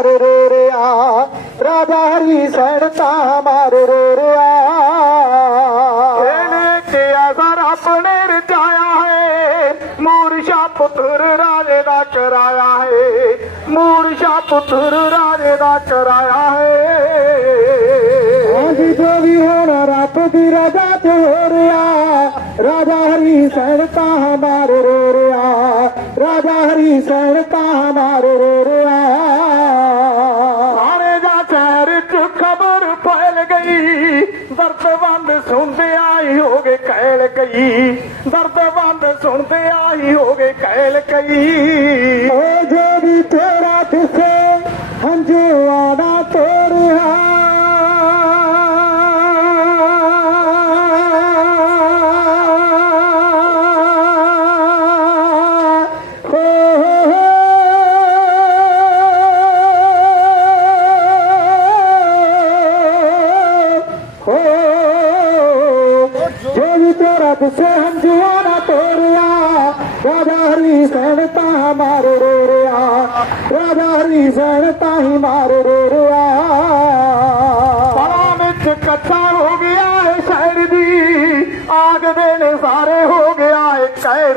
मारे रो रे आ। राधा हरी सैनता मारे रो रे आने के असर अपने रचाया है। मूर्छा पुत्र राजे का चराया है। मूर्छा पुत्र राजे का चराया है। राजा भी तो रहा। राजा हरी सैनता हमारे रो रहा राजा हरी सैनता हमारे रो ਸ਼ਹਿਰ ਚ ਖਬਰ ਫੈਲ ਗਈ। ਦਰਦਵੰਦ ਸੁਣਦੇ ਆਈ ਹੋ ਗਏ ਕਹਿਲ ਗਈ ਦਰਦਵੰਦ ਸੁਣਦੇ ਆਈ ਹੋ ਗਏ ਕਹਿਲ ਗਈ ਕਿਸੇ ਹੰਝੂਆਂ ਨਾ ਤੋਰਿਆ ਰਾਜਾ ਹਰੀ ਸੈਣ ਤਾਂ ਮਾਰ ਰੋ ਰਿਆ। ਰਾਜਾ ਹਰੀ ਸੈਣ ਤਾਂ ਹੀ ਮਾਰ ਰੋ ਰਿਆ। ਪਰਾਂ ਵਿੱਚ ਕੱਚਾ ਹੋ ਗਿਆ ਹੈ ਸ਼ਹਿਰ ਦੀ। ਆਗ ਦੇ ਨੇ ਸਾਰੇ ਹੋ ਗਿਆ ਹੈ ਕਹਿਰ